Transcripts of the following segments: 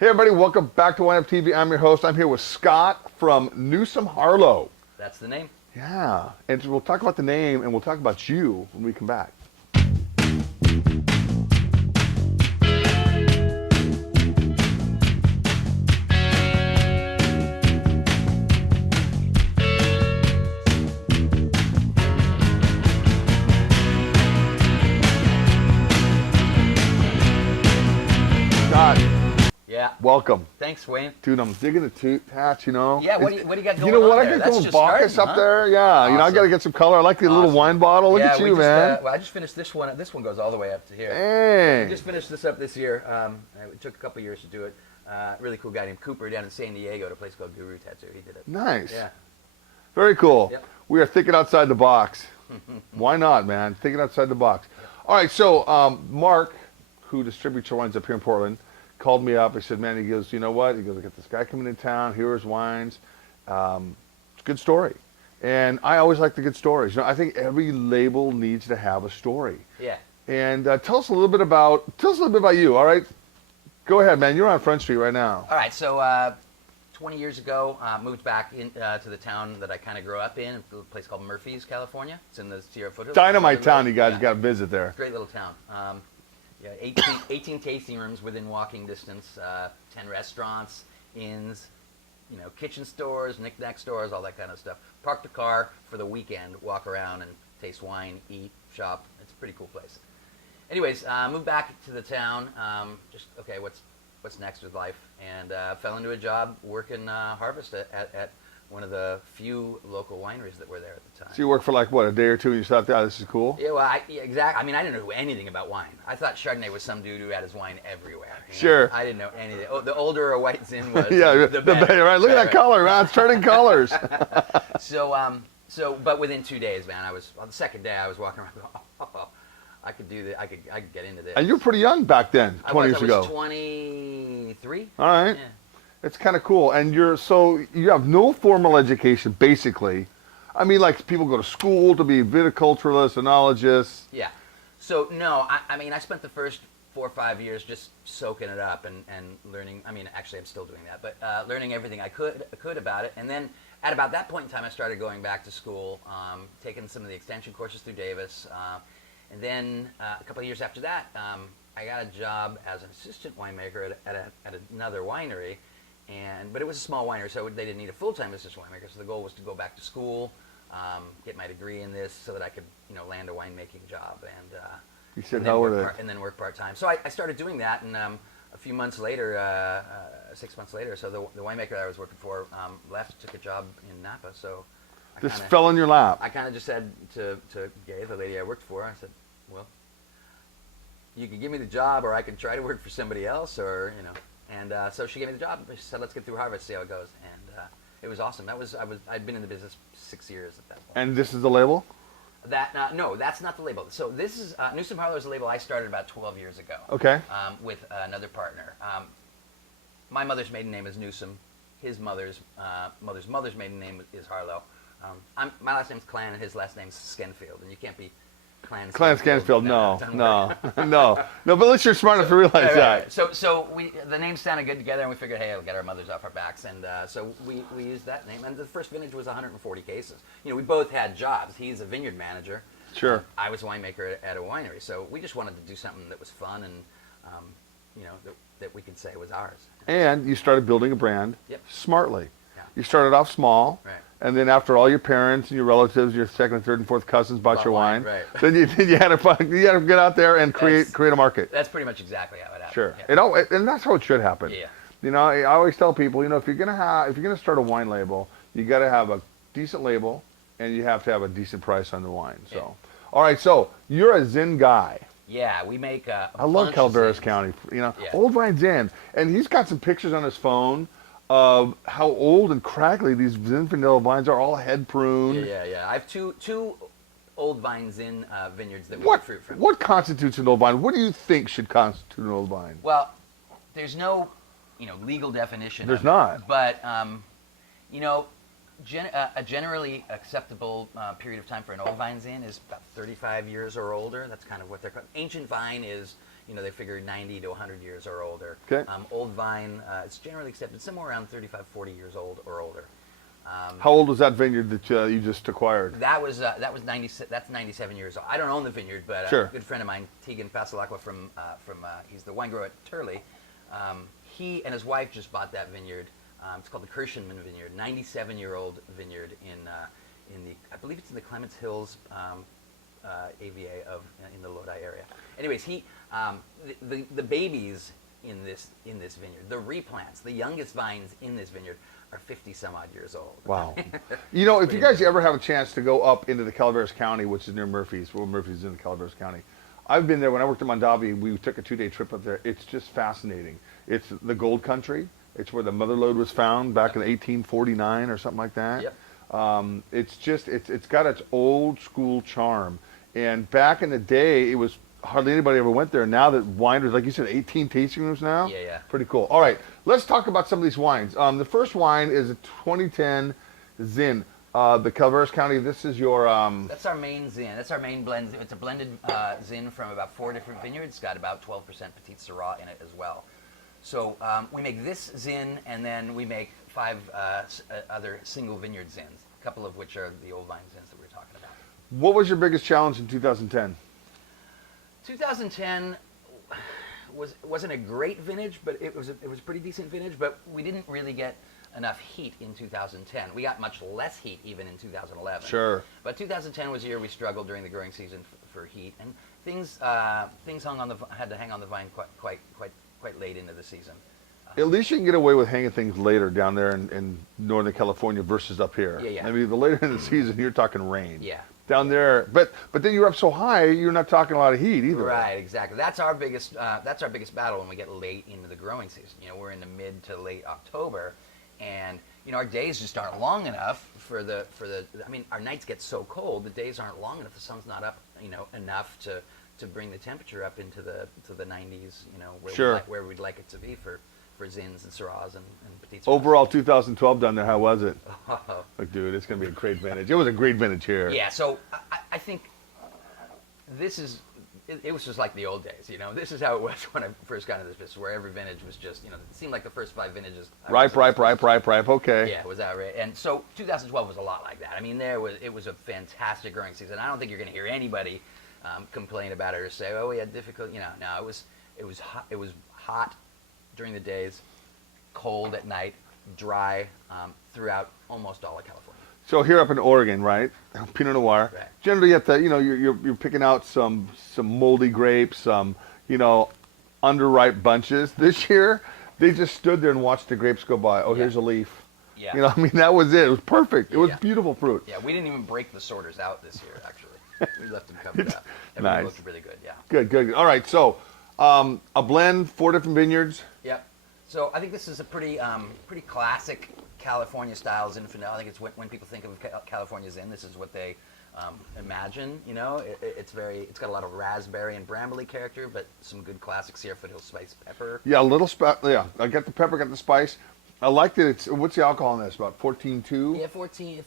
Hey everybody, welcome back to WineupTV. I'm your host. I'm here with Scott from Newsome, Harlow. That's the name. Yeah, and we'll talk about the name and we'll talk about you when we come back. Scott. Yeah. Welcome. Thanks, Wayne. Dude, I'm digging the hatch, you know. Yeah, what do you got going on? You know what? I there? got That's going just Bacchus starting, up there. Yeah, Awesome. you know, I got to get some color. I like the little wine bottle. Look yeah, at you, man. Well, I just finished this one. This one goes all the way up to here. Dang. We just finished this up this year. It took a couple years to do it. Really cool guy named Cooper down in San Diego at a place called Guru Tattoo. He did it. Nice. Yeah. Very cool. Yep. We are thinking outside the box. Why not, man? Thinking outside the box. All right, so Mark, who distributes your wines up here in Portland, called me up. He said, man, he goes, you know what? He goes, I got this guy coming in town. Here are his wines. It's a good story. And I always like the good stories. You know, I think every label needs to have a story. Yeah. And tell us a little bit about you, all right? Go ahead, man. You're on Front Street right now. All right, so 20 years ago, moved back to the town that I kind of grew up in, a place called Murphy's, California. It's in the Sierra Foothills. Dynamite town, you guys got to visit there. Great little town. Yeah, 18 tasting rooms within walking distance, 10 restaurants, inns, you know, kitchen stores, knick-knack stores, all that kind of stuff. Park the car for the weekend, walk around and taste wine, eat, shop. It's a pretty cool place. Anyways, moved back to the town. Just okay, what's next with life? And fell into a job working harvest at one of the few local wineries that were there at the time. So you worked for like, what, a day or two, and you thought, this is cool? Yeah, well, exactly. I mean, I didn't know anything about wine. I thought Chardonnay was some dude who had his wine everywhere. You know? Sure. I didn't know anything. Oh, the older a white zin was, Yeah, the better. right? Look at that color, man. It's turning colors. But within 2 days, man, on the second day, I was walking around going, oh, I could do this. I could get into this. And you were pretty young back then, 20 years ago. I was 23. All right. Yeah. It's kind of cool. And you have no formal education, basically. I mean, like, people go to school to be viticulturalists, enologists. Yeah. So, no, I mean, I spent the first 4 or 5 years just soaking it up and learning. I mean, actually, I'm still doing that, but learning everything I could about it. And then at about that point in time, I started going back to school, taking some of the extension courses through Davis. And then a couple of years after that, I got a job as an assistant winemaker at another winery. But it was a small winery, so they didn't need a full-time assistant winemaker. So the goal was to go back to school, get my degree in this, so that I could, land a winemaking job, You said, and then work part-time. So I started doing that, and a few months later, 6 months later, so the winemaker that I was working for left, took a job in Napa. So this fell in your lap. I kind of just said to Gay, the lady I worked for, I said, well, you could give me the job, or I could try to work for somebody else, or And so she gave me the job. She said, "Let's get through harvest, see how it goes." And it was awesome. I'd been in the business 6 years at that point. And this is the label? No, that's not the label. So this is Newsome Harlow is a label I started about 12 years ago. Okay. With another partner. My mother's maiden name is Newsome. His mother's maiden name is Harlow. My last name's Clan, and his last name's Skenfield, and you can't be Clan Scanfield, no. But at least you're smart enough to realize that. Right. So the names sounded good together, and we figured, hey, we'll get our mothers off our backs, and so we used that name. And the first vintage was 140 cases. We both had jobs. He's a vineyard manager. Sure. I was a winemaker at a winery, so we just wanted to do something that was fun and that we could say was ours. And you started building a brand smartly. Yeah. You started off small. Right. And then after all your parents and your relatives, your second, third, and fourth cousins bought your wine, right. then you had to get out there and create a market. That's pretty much exactly how it happened. Sure. Yeah. And that's how it should happen. Yeah. I always tell people, if you're gonna start a wine label, you got to have a decent label, and you have to have a decent price on the wine. So, all right. So you're a Zin guy. Yeah, we make. I love Calaveras County. Old Vine Zin, and he's got some pictures on his phone of how old and crackly these Zinfandel vines are, all head pruned. Yeah. I have two old vine Zin vineyards that we get fruit from. What constitutes an old vine? What do you think should constitute an old vine? Well, there's no, legal definition. There's not. But, a generally acceptable period of time for an old vine Zin is about 35 years or older. That's kind of what they're called. Ancient vine is, they figure 90 to 100 years or older. Okay. Old vine, it's generally accepted somewhere around 35, 40 years old or older. How old was that vineyard that you just acquired? That was 90. That's 97 years old. I don't own the vineyard, but Sure. a good friend of mine, Tegan Pasalacqua from he's the wine grower at Turley. He and his wife just bought that vineyard. It's called the Kirshenman Vineyard, 97-year-old vineyard in the, I believe it's in the Clements Hills AVA in the Lodi area. Anyways, the babies in this vineyard, the replants, the youngest vines in this vineyard are 50 some odd years old. Wow. If you guys ever have a chance to go up into the Calaveras County, which is near Murphy's, well, Murphy's is in Calaveras County. I've been there when I worked at Mondavi. We took a 2-day trip up there. It's just fascinating. It's the gold country. It's where the mother lode was found back in 1849 or something like that. Yep. It's got its old school charm. And back in the day, it was hardly anybody ever went there. Now that wineries, like you said, 18 tasting rooms now. Yeah. Pretty cool. All right, let's talk about some of these wines. The first wine is a 2010 Zin. The Calaveras County. This is your. That's our main Zin. That's our main blend. It's a blended Zin from about 4 different vineyards. It's got about 12% Petit Syrah in it as well. So we make this Zin, and then we make 5 other single vineyard Zins, a couple of which are the old vine Zins that we were talking about. What was your biggest challenge in 2010? 2010 wasn't a great vintage, but it was a pretty decent vintage. But we didn't really get enough heat in 2010. We got much less heat even in 2011. Sure. But 2010 was a year we struggled during the growing season for heat, and things had to hang on the vine quite late into the season. At least you can get away with hanging things later down there in Northern California versus up here. Yeah. I mean, the later in the season, you're talking rain. Yeah. Down there, but then you're up so high, you're not talking a lot of heat either. Right, exactly. That's our biggest battle when we get late into the growing season. We're in the mid to late October, and our days just aren't long enough for the. I mean, our nights get so cold, the days aren't long enough. The sun's not up, enough to bring the temperature up into the 90s. Sure. Where we'd like it to be for Zins and Syrahs and Petits. Overall, 2012 down there, how was it? Like, dude, it's gonna be a great vintage. It was a great vintage here. Yeah, so I think it was just like the old days, This is how it was when I first got into this business, where every vintage was just, it seemed like the first 5 vintages. Ripe, okay. Yeah, it was outrageous. And so 2012 was a lot like that. I mean, it was a fantastic growing season. I don't think you're going to hear anybody complain about it or say, oh, we had difficult, no, it was hot during the days, cold at night, dry throughout almost all of California. So here up in Oregon, right? Pinot Noir. Right. Generally, at the you're picking out some moldy grapes, some underripe bunches. This year, they just stood there and watched the grapes go by. Oh, here's a leaf. Yeah. I mean, that was it. It was perfect. It was beautiful fruit. Yeah, we didn't even break the sorters out this year, actually. We left them covered up. Everything Nice. looked really good. Yeah. Good. All right, so a blend, 4 different vineyards. Yep. So I think this is a pretty classic California style Zinfandel. I think it's when people think of California Zin, this is what they imagine. It's got a lot of raspberry and brambly character, but some good classic Sierra Foothill spice pepper. Yeah, a little I got the pepper, got the spice. I like that what's the alcohol in this? About 14.2? Yeah, 14.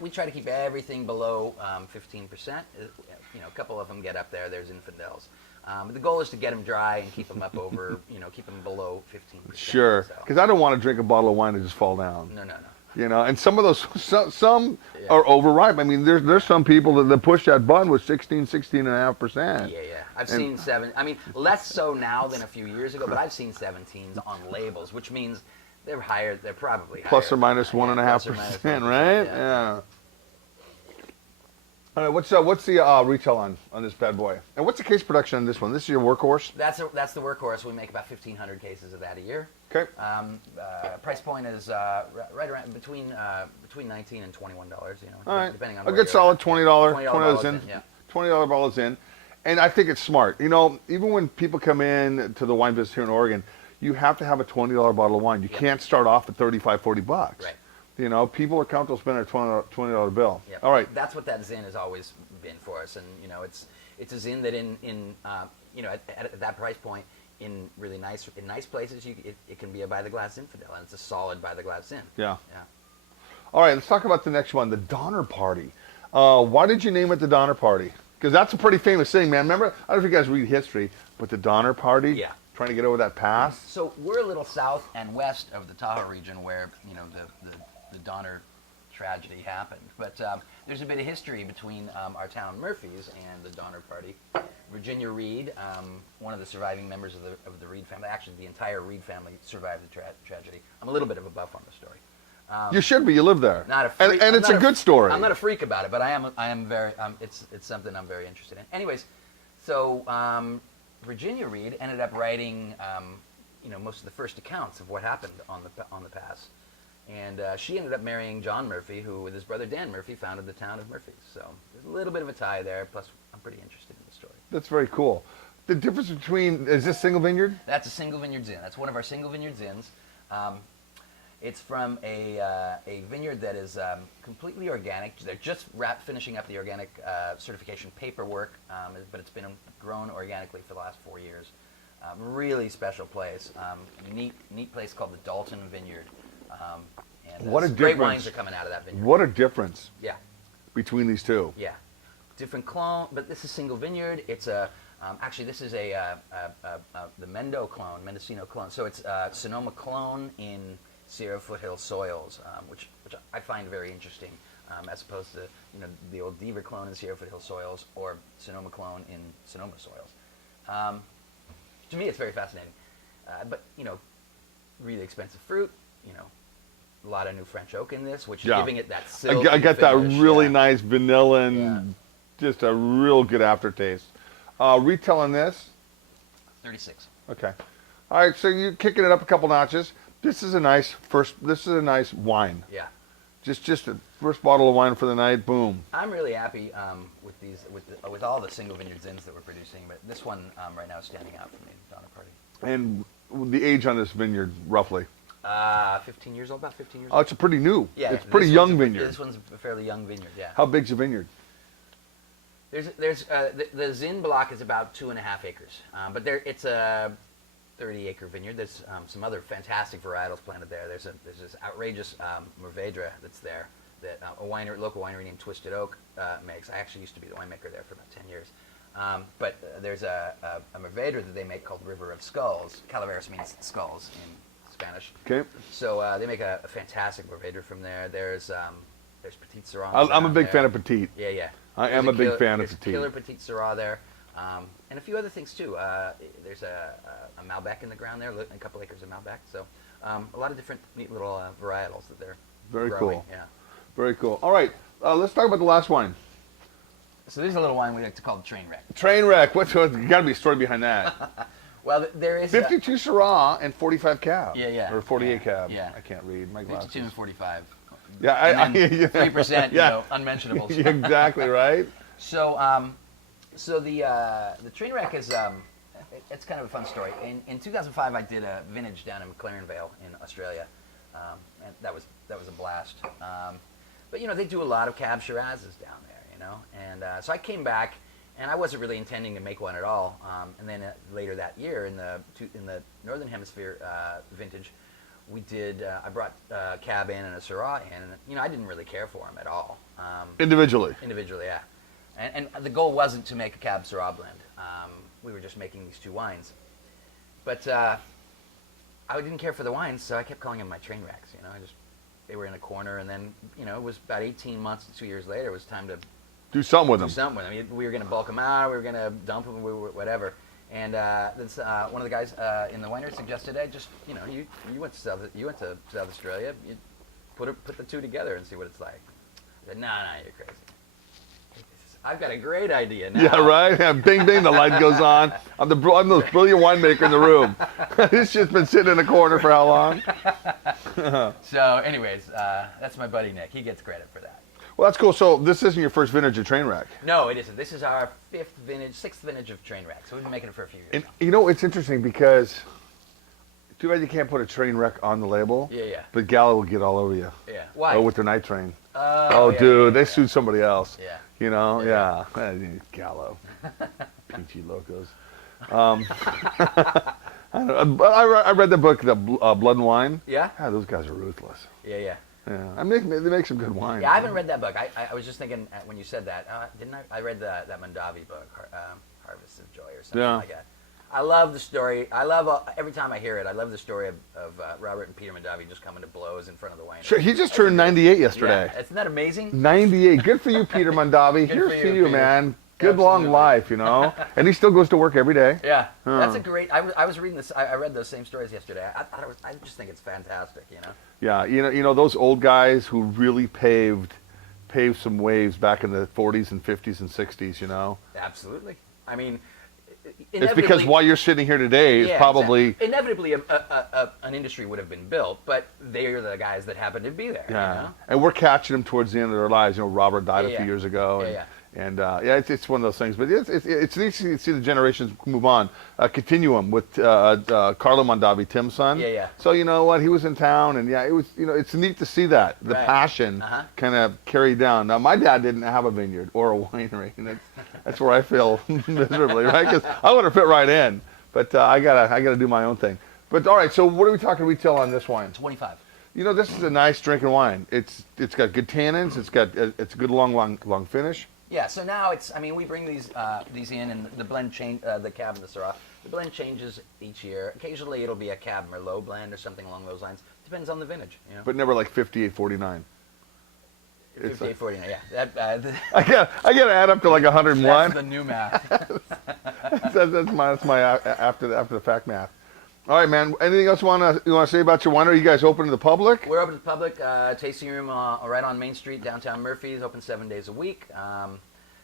We try to keep everything below 15%. A couple of them get up there. There's Zinfandels. But the goal is to get them dry and keep them up over, keep them below 15%. Sure, because I don't want to drink a bottle of wine and just fall down. No. And some of those, some are overripe. I mean, there's some people that push that button with 16.5%. Yeah. I've seen 7. I mean, less so now than a few years ago, but I've seen 17s on labels, which means they're higher. They're probably Plus higher. or minus 1.5%, right? Yeah. All right, what's the retail on this bad boy? And what's the case production on this one? This is your workhorse? That's the workhorse. We make about 1,500 cases of that a year. Okay. Price point is right around between $19 and $21. All right. Depending on a where good you're solid at. $20 $20 in. yeah. $20 bottles in. And I think it's smart. Even when people come in to the wine business here in Oregon, you have to have a $20 bottle of wine. You can't start off at $35, $40. Right. People are comfortable spending a $20 bill. Yep. All right. That's what that Zin has always been for us, and it's a Zin that at that price point in really nice places it can be a by the glass Zinfandel, and it's a solid by the glass Zin. Yeah. All right. Let's talk about the next one, the Donner Party. Why did you name it the Donner Party? Because that's a pretty famous thing, man. Remember, I don't know if you guys read history, but the Donner Party, Yeah. trying to get over that pass. So we're a little south and west of the Tahoe region where, the Donner tragedy happened. But there's a bit of history between our town, Murphy's, and the Donner Party. Virginia Reed, one of the surviving members of the Reed family, actually the entire Reed family survived the tragedy. I'm a little bit of a buff on the story. You should be. You live there. Not a freak, and it's a good story. I'm not a freak about it, but I am very. It's something I'm very interested in. Anyways, so Virginia Reed ended up writing, most of the first accounts of what happened on the pass, and she ended up marrying John Murphy, who with his brother Dan Murphy founded the town of Murphy. So there's a little bit of a tie there. Plus, I'm pretty interested in the story. That's very cool. The difference between, is this single vineyard? That's a single vineyard zin. That's one of our single vineyard zins. It's from a vineyard that is completely organic. They're just finishing up the organic certification paperwork, but it's been grown organically for the last 4 years. Really special place. Neat place called the Dalton Vineyard. And What a some great difference. wines are coming out of that vineyard. What a difference Yeah, between these two. yeah. Different clone, but this is single vineyard. It's actually this is the Mendocino clone. So it's Sonoma clone in Sierra foothill soils, which I find very interesting, as opposed to the old Deaver clone in Sierra foothill soils or Sonoma clone in Sonoma soils. To me, it's very fascinating, but really expensive fruit. A lot of new French oak in this, which is giving it that silky I got that finish. really Yeah. nice vanilla and just a real good aftertaste. Retail on this? 36. Okay. All right, so you're kicking it up a couple notches. This is a nice wine. Yeah. Just a first bottle of wine for the night. Boom. I'm really happy with these, with all the single vineyard zins that we're producing, but this one right now is standing out for me, Donner Party. And the age on this vineyard, roughly? 15 years old, about 15 years Oh, old. it's a pretty new. Yeah, It's a pretty this young one's vineyard. This one's a fairly young vineyard, yeah. How big's the vineyard? There's the Zin block is about 2.5 acres, but it's a 30-acre vineyard. There's some other fantastic varietals planted there. There's this outrageous Mourvedre that's there that a local winery named Twisted Oak makes. I actually used to be the winemaker there for about 10 years. But there's a Mourvedre that they make called River of Skulls. Calaveras means skulls in Spanish. Okay. So they make a fantastic Mourvedre from there. There's Petit Syrah. I'm a big fan of Petite. Yeah, yeah. I am a big fan of There's Petite. killer Petit Syrah there, and a few other things too. There's a Malbec in the ground there, a couple acres of Malbec. So a lot of different neat little varietals that they're Very growing. cool. Yeah. Very cool. All right, let's talk about the last wine. So this is a little wine we like to call the train wreck. Trainwreck. What's got to be a story behind that? Well, there is 52 Syrah and 45 cab. Yeah, yeah. Or 48 Yeah, cab. yeah. I can't read my glasses. 52 and 45. Yeah, And then 3%, yeah. unmentionables. Exactly right. So, the train wreck is it's kind of a fun story. In 2005, I did a vintage down in McLaren Vale in Australia, and that was a blast. But they do a lot of cab Shirazes down there, and so I came back, and I wasn't really intending to make one at all. And then later that year, in the Northern Hemisphere vintage, we did. I brought cab in and a Syrah in, and I didn't really care for them at all. Individually. Individually, yeah. And the goal wasn't to make a cab Syrah blend. We were just making these two wines. But I didn't care for the wines, so I kept calling them my train wrecks. They were in a corner, and then it was about 18 months to 2 years later. It was time to Do something with do them. something with them. We were going to bulk them out. We were going to dump them. Whatever. And this, one of the guys in the winery suggested, "Hey, just you went to South Australia. You put the two together and see what it's like." I said, "No, you're crazy. I've got a great idea now." Yeah, right? Yeah, bing, bing, the light goes on. I'm the most brilliant winemaker in the room. It's just been sitting in a corner for how long? So, anyways, that's my buddy Nick. He gets credit for that. Well, that's cool. So this isn't your first vintage of Trainwreck. No, it isn't. This is our sixth vintage of Trainwreck. So we've been making it for a few years. And it's interesting because too bad you can't put a Trainwreck on the label. Yeah, yeah. But Gallo will get all over you. Yeah. Why? Oh, with their night train. Oh, yeah, dude, yeah, they sued somebody else. Yeah. Yeah. Gallo. Peachy locos. I read the book, The Blood and Wine. Yeah? Yeah, those guys are ruthless. Yeah, yeah. Yeah, I mean, they make some good wine. Yeah, I haven't read that book. I was just thinking when you said that, didn't I? I read that Mondavi book, Harvest of Joy or something like that. I love the story. I love every time I hear it. I love the story of Robert and Peter Mondavi just coming to blows in front of the winery. Sure, he just turned 98 yesterday. Yeah, isn't that amazing? 98. Good for you, Peter Mondavi. Good Here's for to you, you, Peter. man. Good Absolutely. long life, you know. And he still goes to work every day. Yeah, Huh. that's a great. I was reading this. I read those same stories yesterday. I just think it's fantastic. You know. Yeah, you know those old guys who really paved some waves back in the 40s and 50s and 60s. You know. Absolutely. I mean, It's because while you're sitting here today, it's probably inevitably an industry would have been built, but they're the guys that happen to be there. yeah. You know? And we're catching them towards the end of their lives. You know, Robert died a few years ago. Yeah. And yeah, it's one of those things. But it's neat to see the generations move on. Continuum with Carlo Mondavi, Tim's son. Yeah. So you know what? He was in town, and yeah, it was. You know, it's neat to see that the passion kind of carried down. Now, my dad didn't have a vineyard or a winery, and that's where I feel miserably, right? Because I want to fit right in, but I gotta do my own thing. But all right, so what are we talking retail on this wine? 25. You know, this is a nice drinking wine. It's got good tannins. It's a good long finish. Yeah, so now it's. I mean, we bring these in, and the blend change. The Cab and the Syrah. The blend changes each year. Occasionally, it'll be a Cab Merlot blend or something along those lines. Depends on the vintage, you know. But never like 58-49. 58-49. Yeah, that. I gotta add up to like 101. That's the new math. that's my after the fact math. All right, man. Anything else you want to say about your winery? Are you guys open to the public? We're open to the public. Tasting room right on Main Street, downtown Murphy's, open 7 days a week.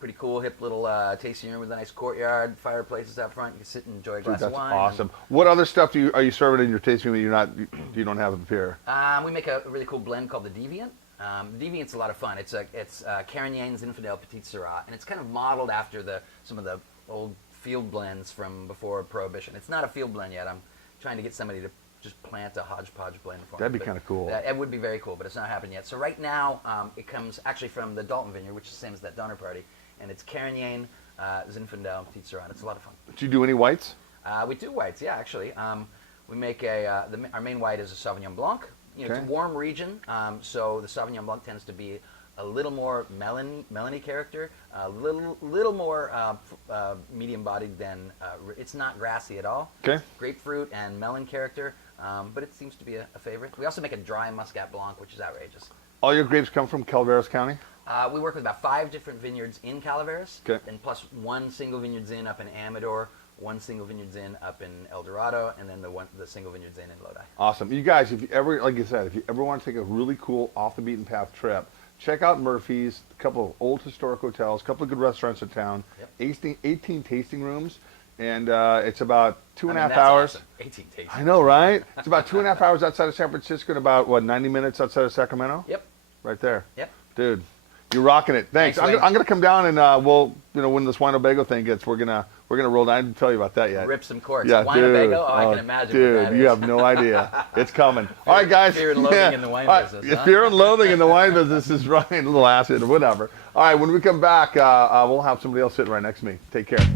Pretty cool, hip little tasting room with a nice courtyard, fireplaces out front. You can sit and enjoy a glass of wine. That's awesome. What other stuff are you serving in your tasting room that you don't have up here? We make a really cool blend called the Deviant. Deviant's a lot of fun. It's Carignan Zinfandel Petit Syrah, and it's kind of modeled after some of the old field blends from before Prohibition. It's not a field blend yet. I'm trying to get somebody to just plant a hodgepodge blend for me. That'd be kind of cool. It would be very cool, but it's not happened yet. So right now, it comes actually from the Dalton Vineyard, which is the same as that Donner Party, and it's Carignan, Zinfandel, Petit Syrah. And it's a lot of fun. Do you do any whites? We do whites, yeah, actually. We make our main white is a Sauvignon Blanc. You know, It's a warm region, so the Sauvignon Blanc tends to be a little more melony character, a little more medium-bodied than. It's not grassy at all. Okay. Grapefruit and melon character, but it seems to be a favorite. We also make a dry Muscat Blanc, which is outrageous. All your grapes come from Calaveras County? We work with about 5 different vineyards in Calaveras, okay, and plus 1 single vineyards in up in Amador, 1 single vineyards in up in El Dorado, and then the single vineyards in Lodi. Awesome. You guys, if you ever, like you said, if you ever want to take a really cool off the beaten path trip, check out Murphy's, a couple of old historic hotels, a couple of good restaurants in town, 18 tasting rooms, and it's about 2.5 hours. Awesome. 18 tasting. I know, right? It's about 2.5 hours outside of San Francisco and about, 90 minutes outside of Sacramento? Yep. Right there. Yep. Dude, you're rocking it. Thanks. I'm going to come down and we'll, when this Winnebago thing gets, we're gonna roll down. I didn't tell you about that yet. Rip some corks. Yeah, Winnebago? dude. Oh, I can imagine Dude, what that is. you have no idea. It's coming. All right, guys. Fear and loathing in the wine business. If fear and loathing in the wine business is right, a little acid or whatever. All right, when we come back, we'll have somebody else sitting right next to me. Take care.